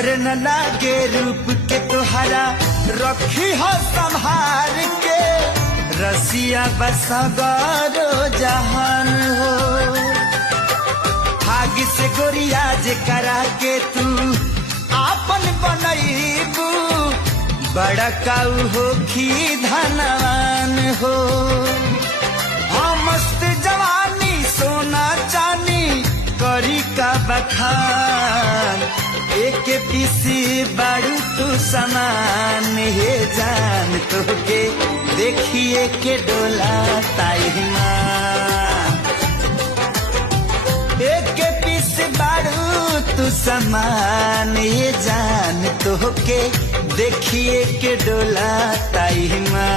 नजर न लागे रूप के तोहरा रखी हो संभार के रसिया बसगारो जहान हो भाग्य से गोरिया जे करा के तू आपन बनईबू बड़ा काऊ हो खी धनवान हो हम मस्त जवानी सोना चानी करी का बखान एक पीसी बाड़ू तू समान हे जान तो के देखिए के डोला ताईमा एक पीस बाड़ू तू समान ये जान तो के देखिए के डोला ताईमा।